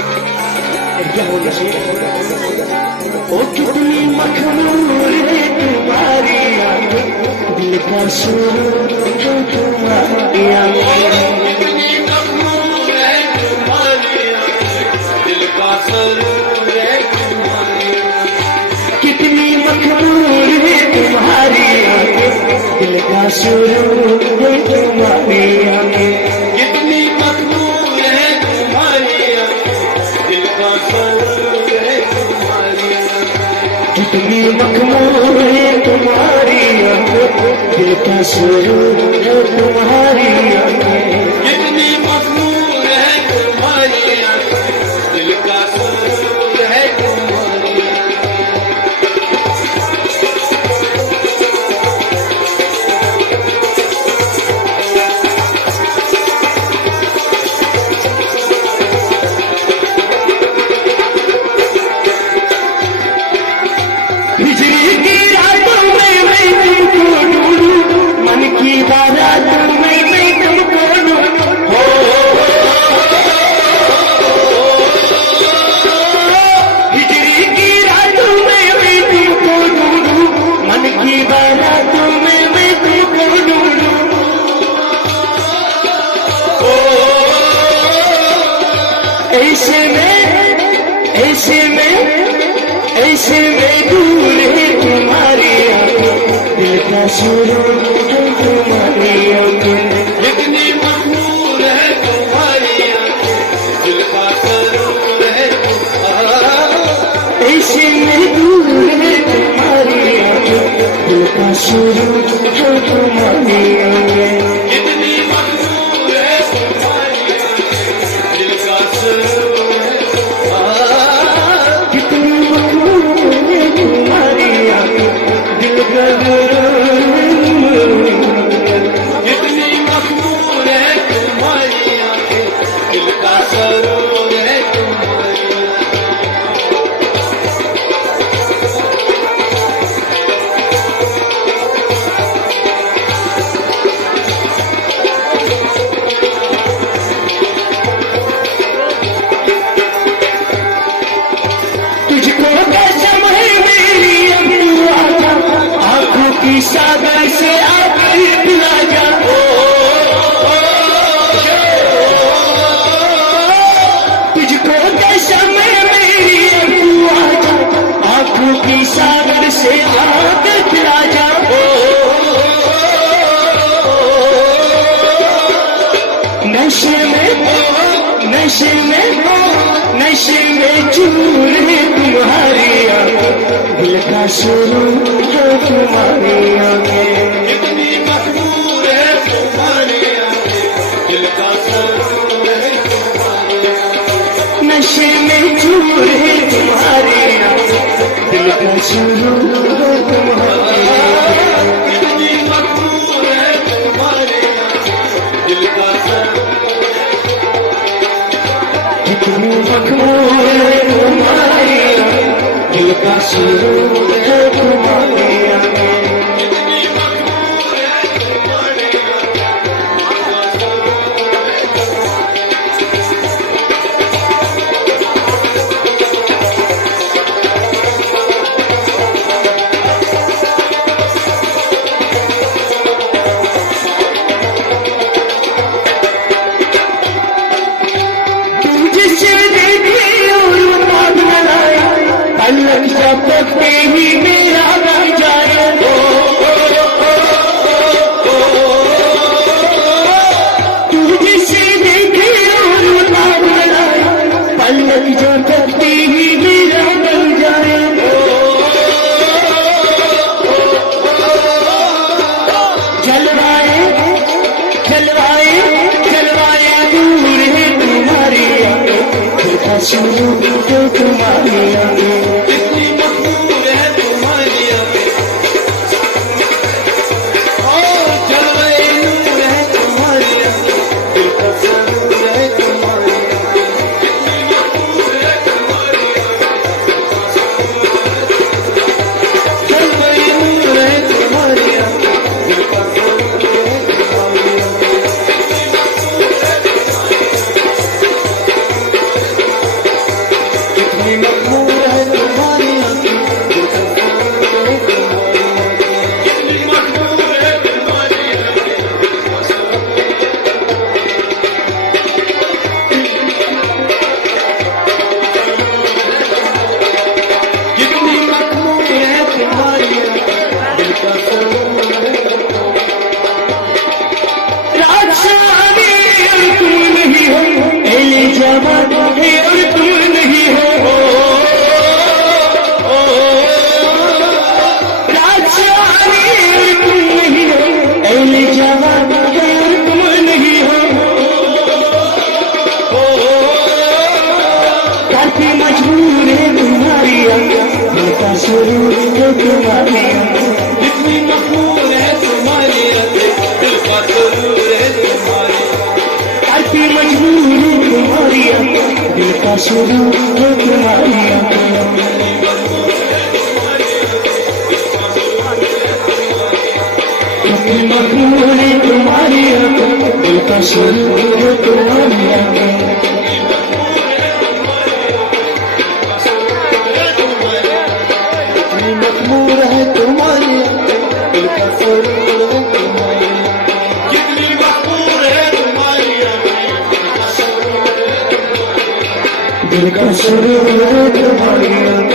क्या हो गया? ओ कितनी मखमूर है तुम्हारी आंखें, दिल का सुरूर है तुम्हारी आंखें। कितनी मखमूर है तुम्हारी आंखें, दिल का सुरूर है तुम्हारी आंखें। कितनी मखमूर है तुम्हारी आंखें, दिल का सुरूर है तुम्हारी आंखें। कितनी मखमूर है तुम्हारी आंखें, दिल का सुरूर है तुम्हारी आंखें। कितनी मखमूर है तुम्हारी आंखें, दिल का सुरूर है तुम्हारी आंखें। कितनी मखमूर है तुम्हारी आंखें, दिल का सुरूर है तुम्हारी बिजली की रातों में मैं तुमको ढूंढूं, मन की बारातों में मैं तुमको ढूंढूं। हो बिजली की रातों में मैं तुमको ढूंढूं, मन की बारातों में मैं तुमको ढूंढूं। ऐसे में दूर है तुम्हारी आंखें, दिल का सुरूर है तुम्हारी आंखें। कितनी मखमूर है तुम्हारी आंखें, दिल का सुरूर है तुम्हारी। ऐसे में दूर है तुम्हारी आंखें, दिल का सुरूर है तुम्हारी आंखें। कितनी मखमूर है तुम्हारी आंखें, दिल का सुरूर है तुम्हारी। कितनी मखमूर है तुम्हारी आंखें, दिल का कितनी मखमूर है तुम्हारी आंखें, दिल का सुरूर है तुम्हारी। तुझको कसम है मेरी अबुआ का, आंखों की सागर से आकर पिला जा। तुझको कसम है मेरी अबुआ का, आंखों की सागर से आकर पिला जा। नशे में चूर है तुम्हारी आंखें, दिल का सुरूर है तुम्हारी आंखें। कितनी मखमूर है तुम्हारी आंखें, दिल का सुरूर है तुम्हारी। नशे में चूर है तुम्हारी आंखें, दिल का सुरूर है तुम्हारी आंखें। कितनी मखमूर है तुम्हारी आंखें, दिल का सुरूर। कितनी मखमूर है तुम्हारी आंखें, दिल का सुरूर है तुम्हारी आंखें। कितनी मखमूर है तुम्हारी तुझसे देखे और मान बनाया, पलक झपकते ही मेरा बन जाए। तुझसे देखे और मान बनाया, पलक झपकते ही मेरा बन जाए। जलवाए दूर है तुम्हारी आंखें, दिल का सुरूर है तुम्हारी आंखें। कितनी मखमूर है तुम्हारी आंखें, ओ जलवाए नूर है तुम्हारी आंखें, दिल का सुरूर है तुम्हारी आंखें। कितनी मखमूर है तुम्हारी आंखें, जलवाए नूर है तुम्हारी आंखें, दिल का सुरूर है तुम्हारी आंखें। जवान है और तुम नहीं हो, राजवानी और तुम नहीं हो, ऐले जवान है और तुम नहीं हो, काफी मजबूर है तुम्हारी दिल का सुरूर है तुम्हारी, इतनी मकबूल है तुम्हारी दिल का सुरूर है तुम्हारी, काफी मजबूर है तुम्हारी दिल का सुरूर है तुम्हारी, कितनी मकबूल है तुम्हारी दिल का सुरूर है तुम्हारी, मखमूर है तुम्हारी दिल का सुरूर है तुम्हारी, कितनी मखमूर है तुम्हारी दिल का सुरूर है तुम्हारी।